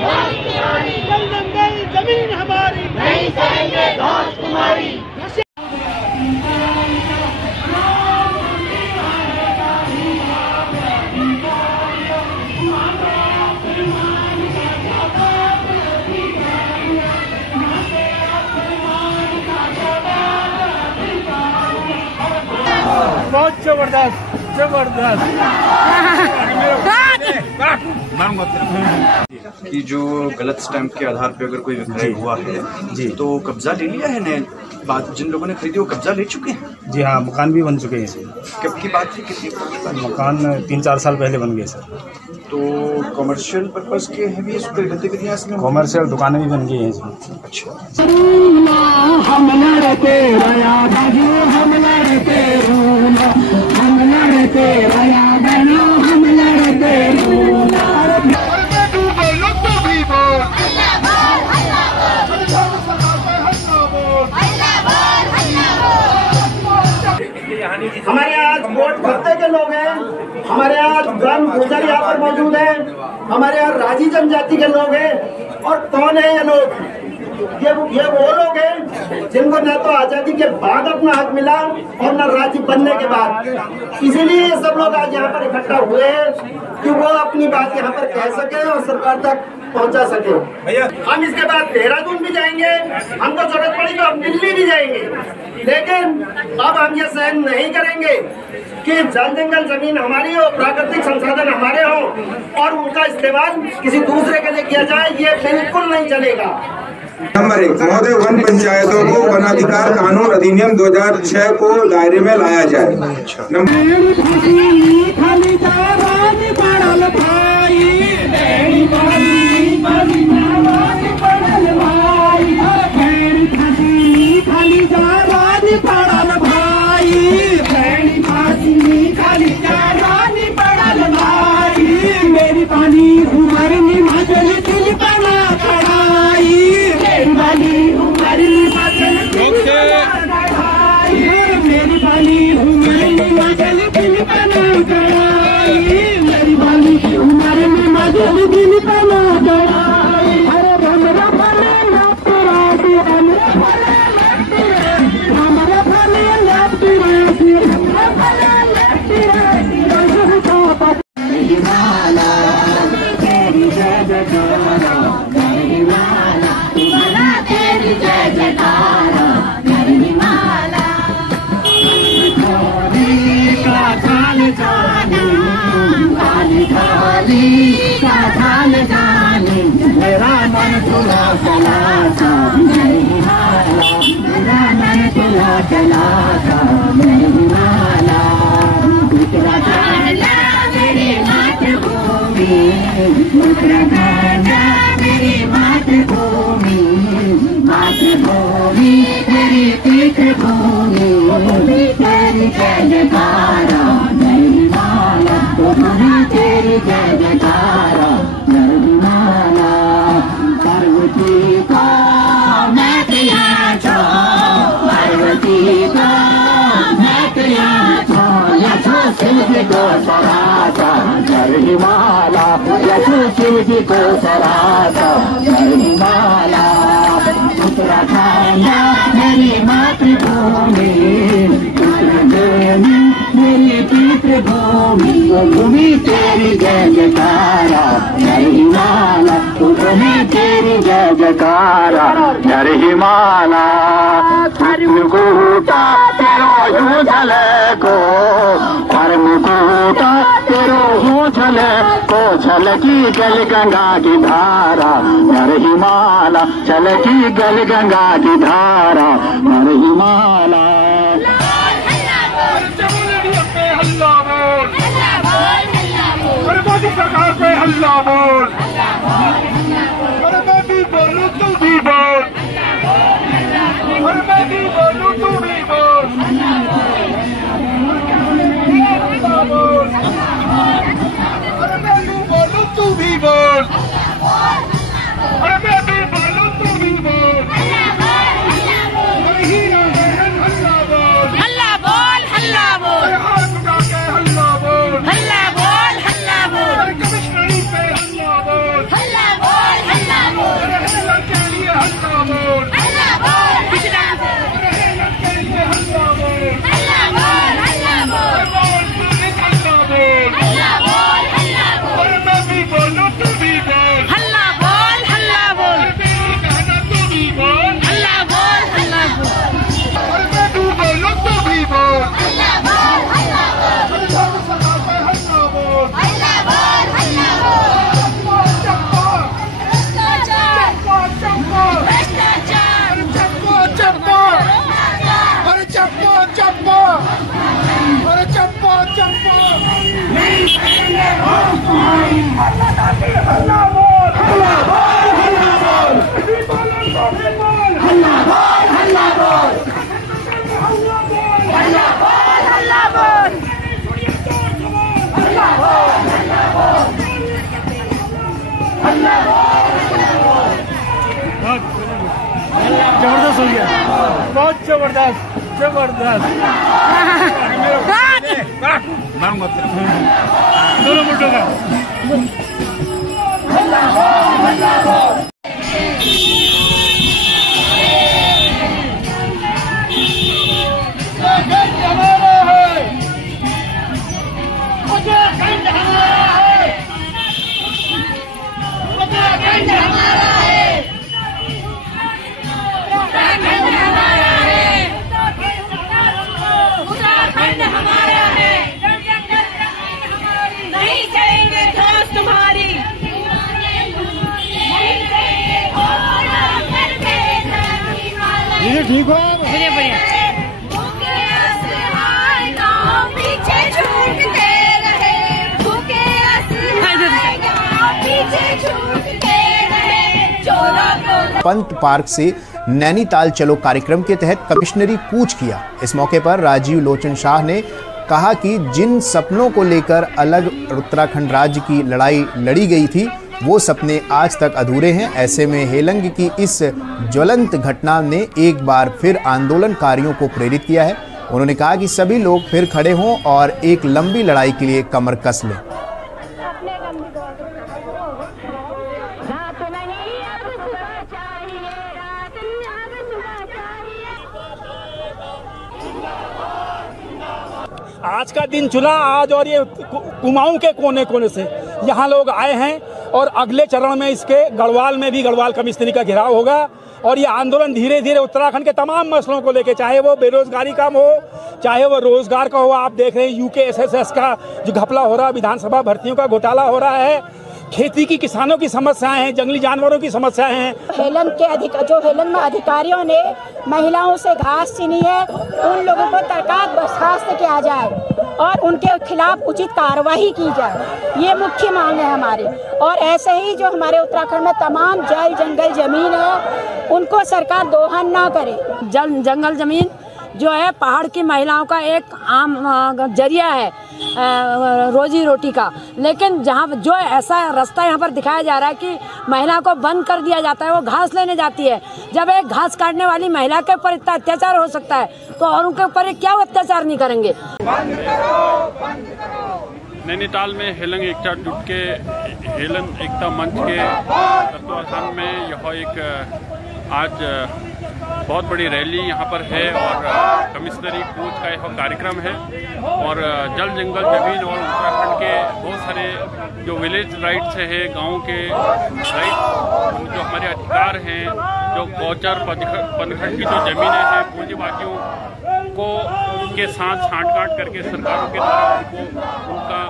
जल जंगल जमीन हमारी, नहीं सहेंगे धौंस तुम्हारी। बहुत जबरदस्त जबरदस्त कि जो गलत स्टैंप के आधार पे अगर कोई विक्रय हुआ है जी, तो कब्जा ले लिया है ने? बात जिन लोगों ने खरीदी वो कब्जा ले चुके हैं? जी हाँ, मकान भी बन चुके हैं सर। कब की बात है, कितनी? मकान 3-4 साल पहले बन गए सर। तो कमर्शियल पर्पस के हैं भी इसको गतिविधियाँ इसमें? कमर्शियल दुकानें भी बन गई हैं इसमें। अच्छा। हम लड़ते रया बाजू, हम लड़ते रूना, हम लड़ते रया बनो, हम लड़ते रूना। हमारे यहाँ वोट भत्ते के लोग हैं, हमारे यहाँ ग्राम गुजर यहाँ पर मौजूद हैं, हमारे यहाँ राजी जनजाति के लोग हैं। और कौन है ये लोग? ये वो लोग हैं जिनको न तो आजादी के बाद अपना हक मिला और न राज्य बनने के बाद। इसीलिए ये सब लोग आज यहाँ पर इकट्ठा हुए हैं कि वो अपनी बात यहाँ पर कह सके और सरकार तक पहुँचा सके। हम इसके बाद देहरादून भी जाएंगे, हमको जरूरत पड़ी तो हम दिल्ली भी जाएंगे, लेकिन अब हम ये सहन नहीं करेंगे कि जल जंगल जमीन हमारी हो, प्राकृतिक संसाधन हमारे हो और उनका इस्तेमाल किसी दूसरे के लिए किया जाए। ये बिल्कुल नहीं चलेगा। नंबर 1, महोदय वन पंचायतों को वनाधिकार कानून अधिनियम 2006 को दायरे में लाया जाए। मेरी पानी उमर हिमाचल दिल बना खड़ाई, मेरी पानी उमर हिमाचल दिल बना खड़ाई, मेरी पानी उमर हिमाचल दिल बना खड़ाई, मेरी पानी उमर हिमाचल दिल बना खड़ाई। अरे हमरा भले लपराती, हमरा भले लपराती, हमरा भले लपराती, हमरा भले लपराती। हिमाला तेरी जय जयकारा, हिमाला हिमाला तेरी जय जयकारा, हिमाला थाली का थाल जानी, थाली थाली का थाल जानी, मेरा मन तुला चला था, हिमाला मेरा मन तुला चला था, हिमाला उत्तराखंड मेरी मातृभूमि, उत्तराखंड मेरी मातृभूमि, मातृभूमि मेरी पितृभूमि, तेरी जय जयकारा जय हिमाला, तुम्हें तेरी जय जयकारा जय हिमाला। पार्वती को मैं तेरा छो, पार्वती को मैं तेरा छो, यशो शिव जी को सराता जय हिमाला, यशो शिव जी को सराता जय हिमाला। उत्तराखंड मेरी मातृभूमि, उत्तराखंड मेरी पितृभूमि, भूमि तेरी जय जयकारा जय हिमाला, भूमि तेरी जय जयकारा जय हिमाला। धर्मकूटा तेरो यूं झले को, धर्मकूटा तेरो यूं झले को, झलकी गल गंगा की धारा जय हिमाला, झलकी गल गंगा की धारा जय हिमाला। मोदी सरकार पे हल्ला बोल, अरे मैं भी बोलूं तू भी बोल, अरे मैं भी बोलूं तू भी बोल, अरे मैं भी बोलूं तू भी बोल, अरे मैं भी बोलूं तू भी बोल, हल्ला बोल, हल्ला बोल, हाथ उठा के हल्ला बोल, हल्ला बोल, हल्ला बोल, कमिश्नरी पे हल्ला बोल। जबरदस्त हो गया, बहुत जबरदस्त जबरदस्त। दोनों मुद्दों का ठीक हो, बढ़िया बढ़िया। पंत पार्क से नैनीताल चलो कार्यक्रम के तहत कमिश्नरी कूच किया। इस मौके पर राजीव लोचन शाह ने कहा कि जिन सपनों को लेकर अलग उत्तराखंड राज्य की लड़ाई लड़ी गई थी वो सपने आज तक अधूरे हैं। ऐसे में हेलंग की इस ज्वलंत घटना ने एक बार फिर आंदोलनकारियों को प्रेरित किया है। उन्होंने कहा कि सभी लोग फिर खड़े हों और एक लंबी लड़ाई के लिए कमर कस लें। आज का दिन चुना आज, और ये कुमाऊं के कोने कोने से यहाँ लोग आए हैं और अगले चरण में इसके गढ़वाल में भी गढ़वाल कमिश्नरी का घेराव होगा। और ये आंदोलन धीरे धीरे उत्तराखंड के तमाम मसलों को लेके, चाहे वो बेरोजगारी कम हो, चाहे वो रोजगार का हो। आप देख रहे हैं UKSS का जो घपला हो रहा है, विधानसभा भर्तियों का घोटाला हो रहा है, खेती की किसानों की समस्याएं हैं, जंगली जानवरों की समस्याएं हैं। हेलन में अधिकारियों ने महिलाओं से घास छीनी है, उन लोगों को तरकात बर्खास्त किया जाए और उनके खिलाफ उचित कार्रवाई की जाए। ये मुख्य मांग है हमारी। और ऐसे ही जो हमारे उत्तराखंड में तमाम जल जंगल जमीन है उनको सरकार दोहन ना करे। जंगल जमीन जो है पहाड़ की महिलाओं का एक आम जरिया है रोजी रोटी का, लेकिन जहाँ जो ऐसा रास्ता यहाँ पर दिखाया जा रहा है कि महिला को बंद कर दिया जाता है, वो घास लेने जाती है। जब एक घास काटने वाली महिला के ऊपर इतना अत्याचार हो सकता है तो और उनके ऊपर क्या अत्याचार नहीं करेंगे। नैनीताल में हेलंग एकता जुट के हेलंग एकता मंच के तत्वाधान में यह एक आज बहुत बड़ी रैली यहाँ पर है और कमिश्नरी कूच का यह कार्यक्रम है। और जल जंगल जमीन और उत्तराखंड के बहुत सारे जो विलेज राइट्स है, गांव के राइट्स, जो हमारे अधिकार हैं, जो गौचर पनखंड की जो ज़मीनें हैं, पूंजीवादियों को के साथ छांट-काट करके सरकारों के द्वारा उनको उनका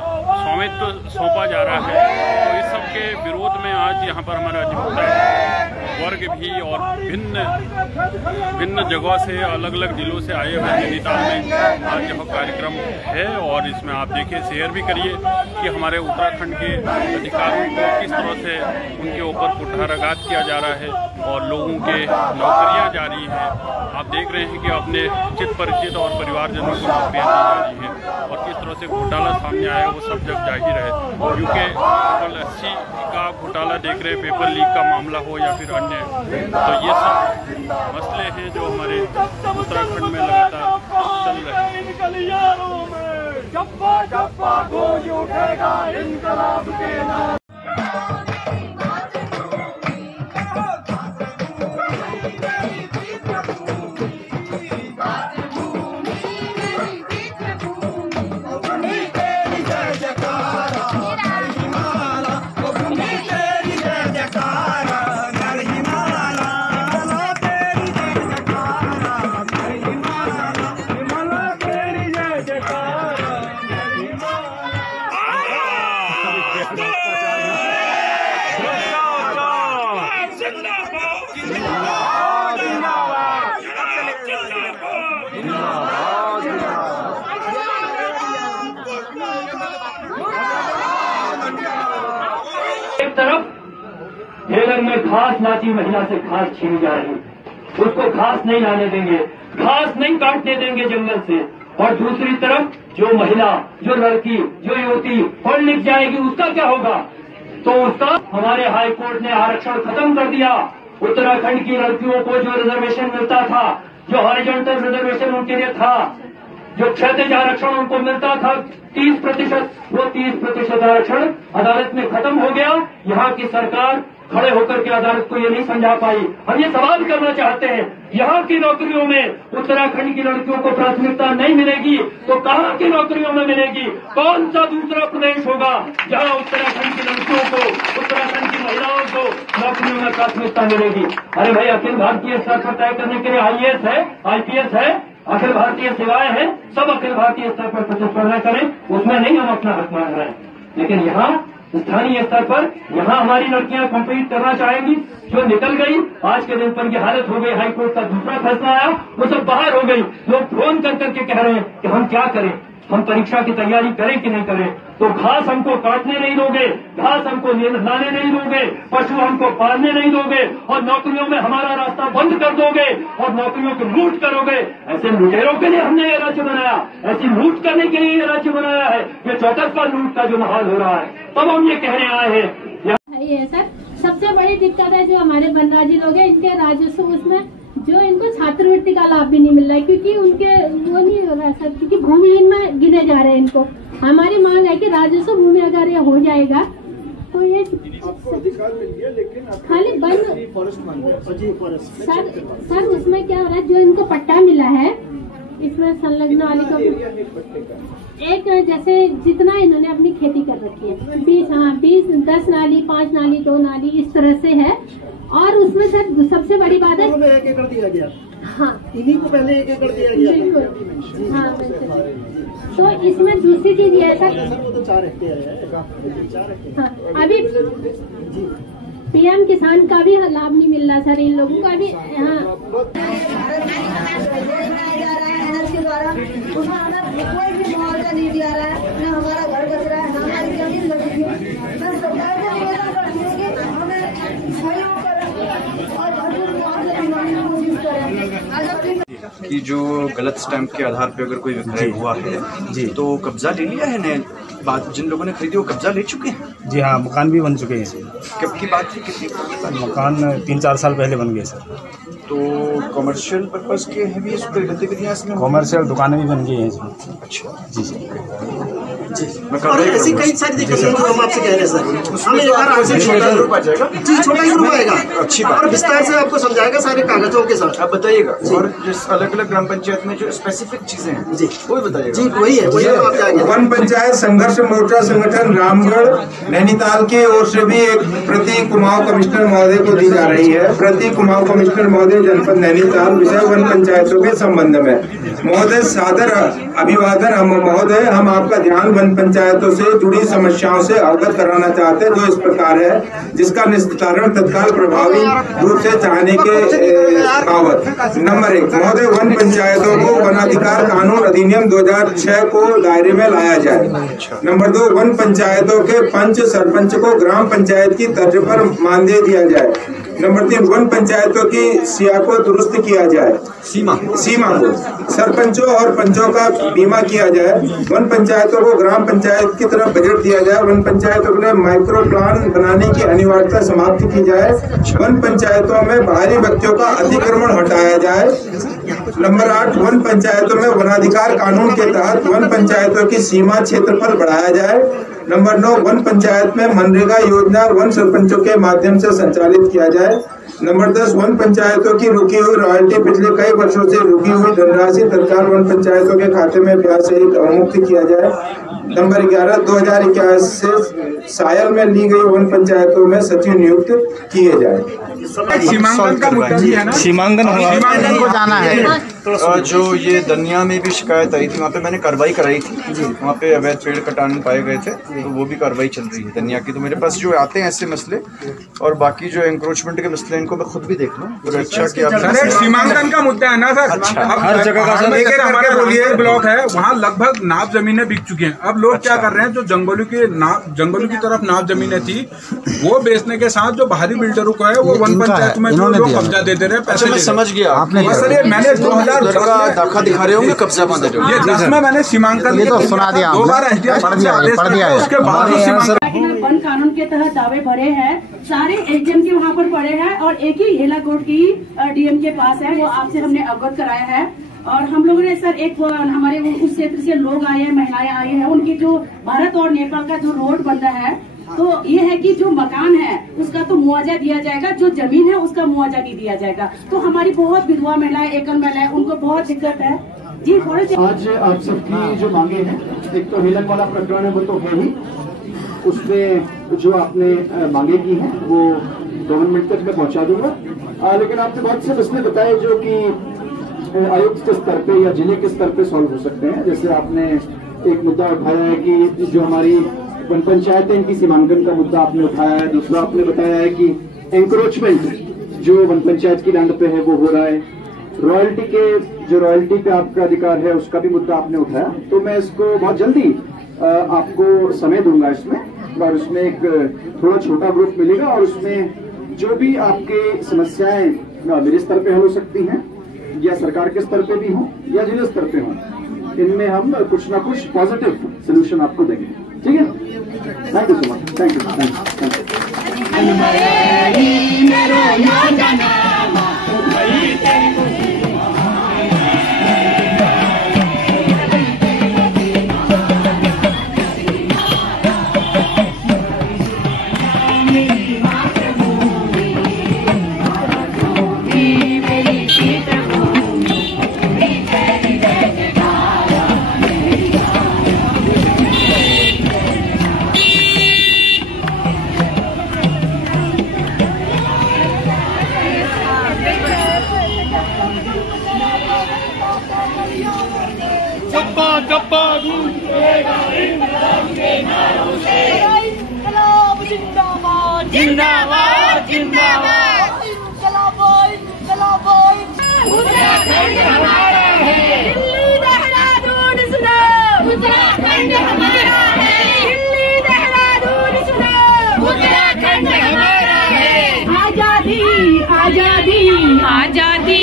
स्वामित्व सौंपा जा रहा है। तो इस सब के विरोध में आज यहाँ पर हमारा अधिवक्ता वर्ग भी और भिन्न जगहों से, अलग अलग जिलों से आए हुए नैनीताल में आज यह कार्यक्रम है। और इसमें आप देखिए, शेयर भी करिए कि हमारे उत्तराखंड के अधिकारों को किस तरह से उनके ऊपर कुठाराघात किया जा रहा है और लोगों के नौकरियां जा रही हैं। आप देख रहे हैं कि अपने चित परिचित और परिवारजनों को नौकरियां दी जा रही हैं और किस तरह से घोटाला सामने आया वो सब जग जाहिर है। क्योंकि केवल 80 का घोटाला देख रहे, पेपर लीक का मामला हो या फिर अन्य, तो ये सब मसले हैं जो हमारे उत्तराखंड में लगातार चल रहे हैं। एक तरफ हेलंग में घास नाची महिला से घास छीनी जा रही, उसको घास नहीं लाने देंगे, घास नहीं काटने देंगे जंगल से। और दूसरी तरफ जो महिला, जो लड़की, जो युवती पढ़ लिख जाएगी उसका क्या होगा? तो उसका हमारे हाई कोर्ट ने आरक्षण खत्म कर दिया। उत्तराखंड की लड़कियों को जो रिजर्वेशन मिलता था, जो हॉरिजॉन्टल रिजर्वेशन उनके लिए था, जो क्षैतिज आरक्षण उनको मिलता था 30%, वो 30% आरक्षण अदालत में खत्म हो गया। यहाँ की सरकार खड़े होकर के अदालत को ये नहीं समझा पाई। हम ये सवाल करना चाहते हैं, यहाँ की नौकरियों में उत्तराखंड की लड़कियों को प्राथमिकता नहीं मिलेगी तो कहाँ की नौकरियों में मिलेगी? कौन सा दूसरा प्रदेश होगा जहाँ उत्तराखंड की लड़कियों को, उत्तराखंड की महिलाओं को नौकरियों में प्राथमिकता मिलेगी? अरे भाई, अखिल भारतीय स्तर पर तय करने के लिए IAS है, IPS है, अखिल भारतीय सेवाएं हैं, सब अखिल भारतीय स्तर पर प्रतिस्पर्धा करें, उसमें नहीं हम अपना हक मांग रहे हैं। लेकिन यहाँ स्थानीय स्तर पर यहाँ हमारी लड़कियां कम्पीट करना चाहेंगी, जो निकल गई, आज के दिन पर ये हालत हो गई। हाई कोर्ट का दूसरा फैसला आया, वो सब बाहर हो गई। लोग फोन कर करके कह रहे हैं कि हम क्या करें, हम परीक्षा की तैयारी करें कि नहीं करें? तो घास हमको काटने नहीं दोगे, घास हमको लाने नहीं दोगे, पशु हमको पालने नहीं दोगे, और नौकरियों में हमारा रास्ता बंद कर दोगे और नौकरियों को लूट करोगे। ऐसे लुटेरों के लिए हमने ये राज्य बनाया, ऐसी लूट करने के लिए ये राज्य बनाया है। ये चौतरफा लूट का जो माहौल हो रहा है, तब हम ये कहने आए हैं। ये सर सबसे बड़ी दिक्कत है जो हमारे वनराजी लोग हैं, इनके राजस्व उसमें जो इनको छात्रवृत्ति का लाभ भी नहीं मिल रहा है, क्योंकि उनके वो नहीं हो रहा है सर, क्योंकि भूमिहीन में गिने जा रहे हैं इनको। हमारी मांग है कि राजस्व भूमि अगर ये हो जाएगा तो ये आपको अधिकार मिल गया, लेकिन खाली सर उसमें क्या हो रहा है, जो इनको पट्टा मिला है इसमें संलग्न वाली को एक जैसे जितना इन्होंने अपनी खेती कर रखी है 20 10 नाली 5 नाली 2 नाली इस तरह से है। और उसमें सर सबसे बड़ी बात है 1 एकड़ दिया गया। हाँ, इन्हीं को पहले 1 एकड़ दिया गया। हाँ, तो इसमें दूसरी चीज ये है सर, वो तो 4 हेक्टेयर है। हाँ, अभी PM किसान का भी लाभ नहीं मिल रहा सर, इन लोगों का भी। उसमें हमें कोई भी मुआवजा नहीं दिया रहा है, न हमारा घर बच रहा है, न हमारी जमीन लगी है। मैं सरकार को निवेदन करती हूँ कि हमें सहयोग करें और भरपूर मुआवजा दिलाने की कोशिश करें। कि जो गलत स्टैंप के आधार पर अगर कोई विक्रय हुआ है जी, तो कब्जा ले लिया है नए बात जिन लोगों ने खरीदी वो कब्जा ले चुके हैं? जी हाँ, मकान भी बन चुके हैं इसमें। कब की बात है, कितनी मकान 3-4 साल पहले बन गए सर। तो कमर्शियल पर्पस के हैं भी इसमें गतिविधियाँ इसमें? कॉमर्शियल दुकानें भी बन गई हैं इसमें। अच्छा जी सर जी, और ऐसी कई सारी दिक्कतें जो हम आपसे कह रहे हैं सर। हम एक बार आपसे छोटा ग्रुप आ जाएगा जी, छोटा ही ग्रुप आएगा, अच्छी बात, और विस्तार से आपको समझाएगा सारे कागजों के साथ। आप बताइएगा, और जिस अलग अलग ग्राम पंचायत में जो स्पेसिफिक चीजें हैं जी, वो भी बताइएगा जी। वही है, वही है। वन पंचायत संघर्ष मोर्चा संगठन रामगढ़ नैनीताल की ओर से भी एक प्रति कुमाऊं कमिश्नर महोदय को दी जा रही है। प्रति कुमाऊं कमिश्नर महोदय जनपद नैनीताल विषय वन पंचायतों के संबंध में। महोदय सादर अभिवादन। हम महोदय, हम आपका ध्यान वन पंचायतों से जुड़ी समस्याओं से अवगत कराना चाहते हैं, जो इस प्रकार है, जिसका निस्तारण तत्काल प्रभावी रूप से चाहने के बाबत। नंबर 1, महोदय, वन पंचायतों को वनाधिकार कानून अधिनियम 2006 को दायरे में लाया जाए। नंबर 2, वन पंचायतों के पंच सरपंच को ग्राम पंचायत की तर्ज पर मानदेय दिया जाए। नंबर 3, वन पंचायतों की सिया को दुरुस्त किया जाए, सीमा को सरपंचों और पंचों का बीमा किया जाए। वन पंचायतों को ग्राम पंचायत की तरफ बजट दिया जाए। वन पंचायतों के लिए माइक्रो प्लान बनाने की अनिवार्यता समाप्त की जाए। वन पंचायतों में बाहरी व्यक्तियों का अतिक्रमण हटाया जाए। नंबर 8, वन पंचायतों में वनाधिकार कानून के तहत वन पंचायतों की सीमा क्षेत्रफल बढ़ाया जाए। नंबर 9, वन पंचायत में मनरेगा योजना वन सरपंचों के माध्यम से संचालित किया जाए। नंबर 10, वन पंचायतों की रुकी हुई रॉयल्टी पिछले कई वर्षों से रुकी हुई धनराशि तत्काल वन पंचायतों के खाते में ब्याज सहित अवमुक्त किया जाए। नंबर 11, 2021 से सायल में ली गई वन पंचायतों में सचिव नियुक्त किए जाए। सीमांकन का मुद्दा भी है ना, सीमांकन को जाना है। जो ये दनिया में भी शिकायत आई थी, वहाँ पे मैंने कार्रवाई कराई थी, वहाँ पे अवैध पेड़ कटान पाए गए थे, तो वो भी कार्रवाई चल रही है दनिया की। तो मेरे पास जो आते हैं ऐसे मसले और बाकी जो एंक्रोचमेंट के मसले, इनको मैं खुद भी देख लूँ। तो अच्छा कि आप सीमांकन का मुद्दा है ना सर। अच्छा, हर जगह का हमारा बोलिए ब्लॉक है, वहाँ लगभग नाप जमीनें बिक चुकी हैं। अब लोग क्या कर रहे हैं, जो जंगलों की तरफ नाप जमीनें थी वो बेचने के साथ जो बाहरी बिल्डरों को है वो वन पंचायत में जो लोग कब्जा दे रहे हैं, पैसे। मैं समझ गया, सर ये मैंने 2010 दाखा दिखा रहे होंगे, कब्जा बांध रहे होंगे। ये 10 में मैंने सीमांकन सुना दिया, 2 बार SDM उसके बाद वन कानून के तहत दावे भरे हैं, सारे एसडीएम के वहाँ पर पड़े हैं और एक ही हेला कोर्ट की डीएम के पास है, वो आपसे हमने अवगत कराया है। और हम लोगों ने सर एक हमारे उस क्षेत्र से लोग आए हैं, महिलाएं आई हैं, उनकी जो भारत और नेपाल का जो रोड बन रहा है, तो ये है कि जो मकान है उसका तो मुआवजा दिया जाएगा, जो जमीन है उसका मुआवजा नहीं दिया जाएगा। तो हमारी बहुत विधवा महिलाएं, एकल महिलाएं, उनको बहुत दिक्कत है जी। आज आप सबकी जो मांगे हैं, एक तो हेलन वाला प्रकरण है वो तो है ही, उसमें जो आपने मांगे की हैं वो गवर्नमेंट तक मैं पहुंचा दूंगा। लेकिन आपने बहुत से मसले बताए जो कि आयुक्त के स्तर पे या जिले के स्तर पे सॉल्व हो सकते हैं। जैसे आपने एक मुद्दा उठाया है कि जो हमारी वन पंचायत है इनकी सीमांकन का मुद्दा आपने उठाया है। दूसरा आपने बताया है कि एंक्रोचमेंट जो वन पंचायत की लैंड पे है वो हो रहा है। रॉयल्टी पे आपका अधिकार है उसका भी मुद्दा आपने उठाया। तो मैं इसको बहुत जल्दी आपको समय दूंगा इसमें, और उसमें एक थोड़ा छोटा ग्रुप मिलेगा और उसमें जो भी आपके समस्याएं मेरे स्तर पे हल हो सकती हैं या सरकार के स्तर पे भी हो या जिला स्तर पे हो, इनमें हम कुछ ना कुछ पॉजिटिव सोल्यूशन आपको देंगे। ठीक है, thank you so much. Thank you. जिंदाबाद जिंदाबाद उत्तराखंड हमारा है, दिल्ली देहरादून सुनो, उत्तराखंड हमारा है, दिल्ली देहरादून सुनो, उत्तराखंड हमारा है। आजादी आजादी आजादी